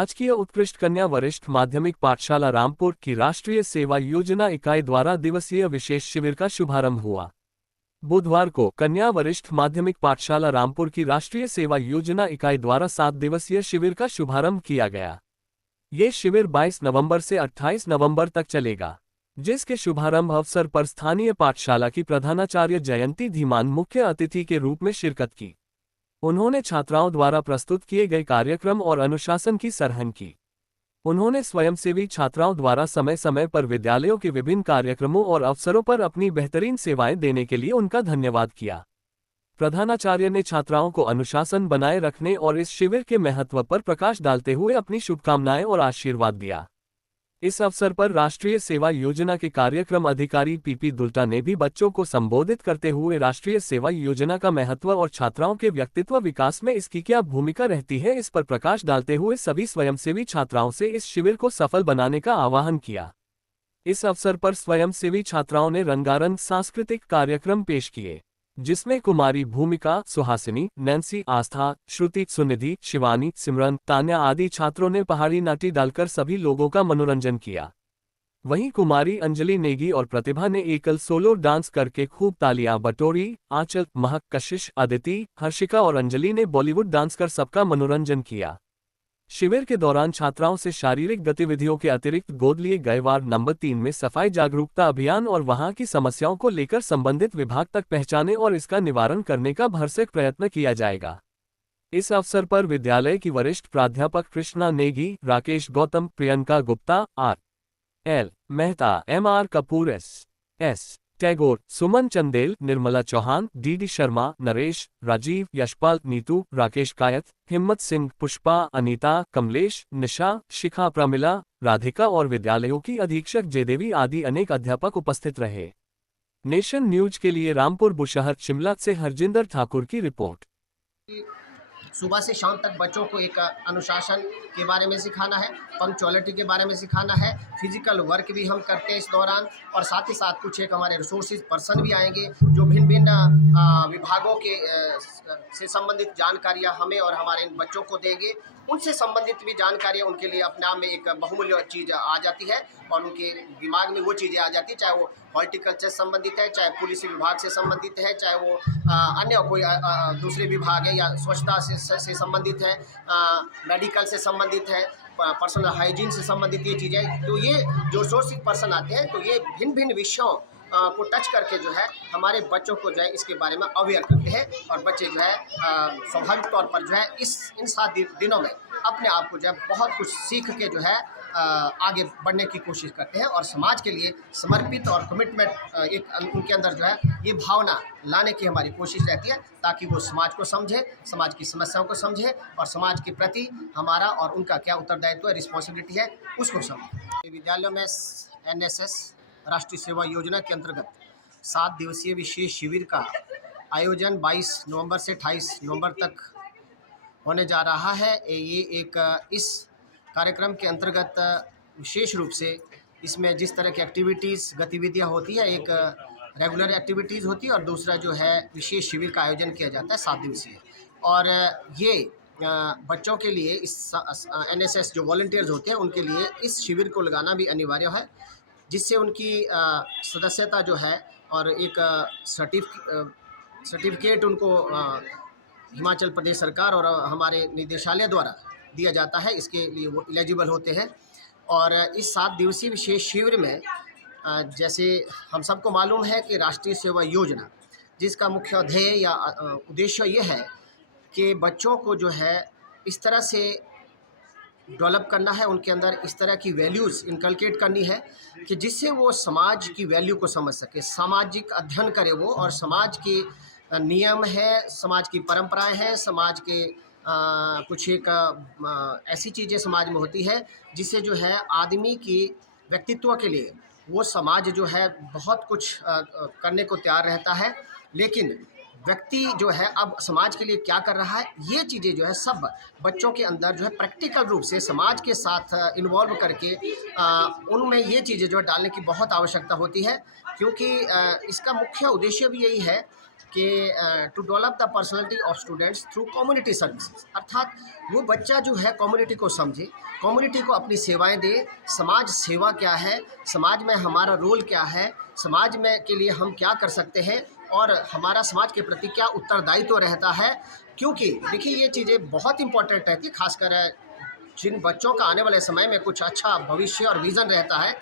राजकीय उत्कृष्ट कन्या वरिष्ठ माध्यमिक पाठशाला रामपुर की राष्ट्रीय सेवा योजना इकाई द्वारा दिवसीय विशेष शिविर का शुभारंभ हुआ। बुधवार को कन्या वरिष्ठ माध्यमिक पाठशाला रामपुर की राष्ट्रीय सेवा योजना इकाई द्वारा 7 दिवसीय शिविर का शुभारंभ किया गया। ये शिविर 22 नवंबर से 28 नवंबर तक चलेगा, जिसके शुभारंभ अवसर पर स्थानीय पाठशाला की प्रधानाचार्य जयंती धीमान मुख्य अतिथि के रूप में शिरकत की। उन्होंने छात्राओं द्वारा प्रस्तुत किए गए कार्यक्रम और अनुशासन की सराहना की। उन्होंने स्वयंसेवी छात्राओं द्वारा समय समय पर विद्यालयों के विभिन्न कार्यक्रमों और अवसरों पर अपनी बेहतरीन सेवाएं देने के लिए उनका धन्यवाद किया। प्रधानाचार्य ने छात्राओं को अनुशासन बनाए रखने और इस शिविर के महत्व पर प्रकाश डालते हुए अपनी शुभकामनाएं और आशीर्वाद दिया। इस अवसर पर राष्ट्रीय सेवा योजना के कार्यक्रम अधिकारी पीपी दुल्टा ने भी बच्चों को संबोधित करते हुए राष्ट्रीय सेवा योजना का महत्व और छात्राओं के व्यक्तित्व विकास में इसकी क्या भूमिका रहती है इस पर प्रकाश डालते हुए सभी स्वयंसेवी छात्राओं से इस शिविर को सफल बनाने का आह्वान किया। इस अवसर पर स्वयंसेवी छात्राओं ने रंगारंग सांस्कृतिक कार्यक्रम पेश किए, जिसमें कुमारी भूमिका, सुहासिनी, नैन्सी, आस्था, श्रुति, सुनिधि, शिवानी, सिमरन, तान्या आदि छात्रों ने पहाड़ी नाटी डालकर सभी लोगों का मनोरंजन किया। वहीं कुमारी अंजलि नेगी और प्रतिभा ने एकल सोलो डांस करके खूब तालियां बटोरी। आंचल, महक, कशिश, अदिति, हर्षिका और अंजलि ने बॉलीवुड डांस कर सबका मनोरंजन किया। शिविर के दौरान छात्राओं से शारीरिक गतिविधियों के अतिरिक्त गोद लिए गए वार्ड नंबर 3 में सफाई जागरूकता अभियान और वहां की समस्याओं को लेकर संबंधित विभाग तक पहुंचाने और इसका निवारण करने का भरसक प्रयत्न किया जाएगा। इस अवसर पर विद्यालय की वरिष्ठ प्राध्यापक Krishna Negi, Rakesh Gautam, Priyanka Gupta, R L. Mehta, M R. Kapoor, S. Tagore, Suman Chandel, Nirmala Chauhan, D Sharma, Naresh, Rajiv, Yashpal, Neetu, Rakesh Kayat, Himmat Singh, Pushpa, Anita, Kamlesh, निशा, शिखा, प्रमिला, राधिका और विद्यालयों की अधीक्षक जयदेवी आदि अनेक अध्यापक उपस्थित रहे। नेशन न्यूज के लिए रामपुर बुशहर शिमला से हरजिंदर ठाकुर की रिपोर्ट। सुबह से शाम तक बच्चों को एक अनुशासन के बारे में सिखाना है, पंक्चुअलिटी के बारे में सिखाना है, फिजिकल वर्क भी हम करते हैं इस दौरान, और साथ ही साथ कुछ एक हमारे रिसोर्सेज पर्सन भी आएंगे जो भिन्न भिन्न विभागों के से संबंधित जानकारियां हमें और हमारे इन बच्चों को देंगे। उनसे संबंधित भी जानकारियाँ उनके लिए अपने आप में एक बहुमूल्य चीज़ आ जाती है और उनके दिमाग में वो चीज़ें आ जाती है, चाहे वो हॉर्टिकल्चर से संबंधित है, चाहे पुलिस विभाग से संबंधित है, चाहे वो अन्य कोई दूसरे विभाग है या स्वच्छता से संबंधित है, मेडिकल से संबंधित है, पर्सनल हाइजीन से संबंधित ये चीज़ें। तो ये जो सोर्स पर्सन आते हैं तो ये भिन्न भिन्न विषयों को टच करके जो है हमारे बच्चों को जो है इसके बारे में अवेयर करते हैं और बच्चे जो है स्वाभाविक तौर पर जो है इन 7 दिनों में अपने आप को जो है बहुत कुछ सीख के जो है आगे बढ़ने की कोशिश करते हैं और समाज के लिए समर्पित और कमिटमेंट एक उनके अंदर जो है ये भावना लाने की हमारी कोशिश रहती है, ताकि वो समाज को समझे, समाज की समस्याओं को समझे और समाज के प्रति हमारा और उनका क्या उत्तरदायित्व है, रिस्पॉन्सिबिलिटी है, उसको समझे। विद्यालयों में NSS राष्ट्रीय सेवा योजना के अंतर्गत 7 दिवसीय विशेष शिविर का आयोजन 22 नवंबर से 28 नवंबर तक होने जा रहा है। ये एक इस कार्यक्रम के अंतर्गत विशेष रूप से इसमें जिस तरह की एक्टिविटीज़ गतिविधियां होती है, एक रेगुलर एक्टिविटीज़ होती है और दूसरा जो है विशेष शिविर का आयोजन किया जाता है 7 दिवसीय। और ये बच्चों के लिए इस NSS जो वॉलंटियर्स होते हैं उनके लिए इस शिविर को लगाना भी अनिवार्य है, जिससे उनकी सदस्यता जो है और एक सर्टिफिकेट उनको हिमाचल प्रदेश सरकार और हमारे निदेशालय द्वारा दिया जाता है, इसके लिए वो एलिजिबल होते हैं। और इस 7 दिवसीय विशेष शिविर में जैसे हम सबको मालूम है कि राष्ट्रीय सेवा योजना जिसका मुख्य ध्येय या उद्देश्य ये है कि बच्चों को जो है इस तरह से डेवलप करना है, उनके अंदर इस तरह की वैल्यूज़ इनकलकेट करनी है कि जिससे वो समाज की वैल्यू को समझ सके, सामाजिक अध्ययन करे वो, और समाज के नियम है, समाज की परंपराएं हैं, समाज के कुछ एक ऐसी चीज़ें समाज में होती है जिससे जो है आदमी की व्यक्तित्व के लिए वो समाज जो है बहुत कुछ करने को तैयार रहता है। लेकिन व्यक्ति जो है अब समाज के लिए क्या कर रहा है, ये चीज़ें जो है सब बच्चों के अंदर जो है प्रैक्टिकल रूप से समाज के साथ इन्वॉल्व करके उनमें ये चीज़ें जो है डालने की बहुत आवश्यकता होती है, क्योंकि इसका मुख्य उद्देश्य भी यही है कि to develop the personality of students through community services, अर्थात वो बच्चा जो है कम्युनिटी को समझे, कम्युनिटी को अपनी सेवाएं दे, समाज सेवा क्या है, समाज में हमारा रोल क्या है, समाज में के लिए हम क्या कर सकते हैं और हमारा समाज के प्रति क्या उत्तरदायित्व रहता है। क्योंकि देखिए ये चीज़ें बहुत इंपॉर्टेंट रहती है, खासकर जिन बच्चों का आने वाले समय में कुछ अच्छा भविष्य और विज़न रहता है।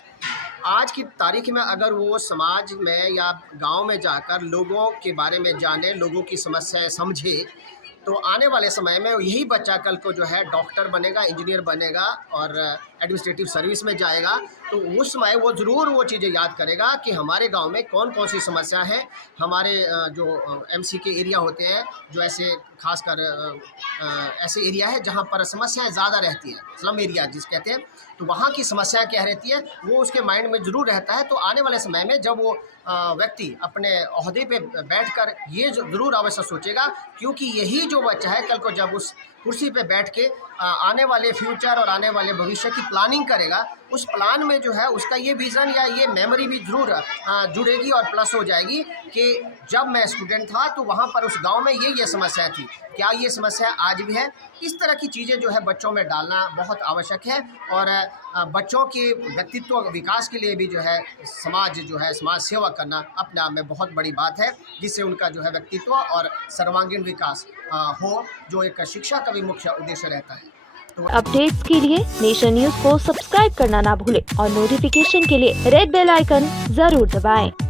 आज की तारीख में अगर वो समाज में या गांव में जाकर लोगों के बारे में जाने, लोगों की समस्याएं समझे, तो आने वाले समय में यही बच्चा कल को जो है डॉक्टर बनेगा, इंजीनियर बनेगा और एडमिनिस्ट्रेटिव सर्विस में जाएगा, तो उस समय वो ज़रूर वो चीज़ें याद करेगा कि हमारे गांव में कौन कौन सी समस्या है। हमारे जो एमसी के एरिया होते हैं, जो ऐसे खासकर ऐसे एरिया है जहां पर समस्याएं ज़्यादा रहती हैं, स्लम एरिया जिस कहते हैं, तो वहाँ की समस्या क्या रहती है वो उसके माइंड में ज़रूर रहता है। तो आने वाले समय में जब वो व्यक्ति अपने ओहदे पे बैठकर ये ज़रूर अवश्य सोचेगा, क्योंकि यही जो बच्चा है कल को जब उस कुर्सी पे बैठ के आने वाले फ्यूचर और आने वाले भविष्य की प्लानिंग करेगा, उस प्लान में जो है उसका ये विज़न या ये मेमोरी भी ज़रूर जुड़ेगी और प्लस हो जाएगी कि जब मैं स्टूडेंट था तो वहाँ पर उस गांव में ये समस्या थी, क्या ये समस्या आज भी है। इस तरह की चीज़ें जो है बच्चों में डालना बहुत आवश्यक है और बच्चों के व्यक्तित्व विकास के लिए भी जो है समाज सेवा करना अपने आप में बहुत बड़ी बात है, जिससे उनका जो है व्यक्तित्व और सर्वांगीण विकास हो, जो एक शिक्षा का भी मुख्य उद्देश्य रहता है। अपडेट्स के लिए नेशन न्यूज को सब्सक्राइब करना ना भूलें और नोटिफिकेशन के लिए रेड बेल आइकन जरूर दबाएं।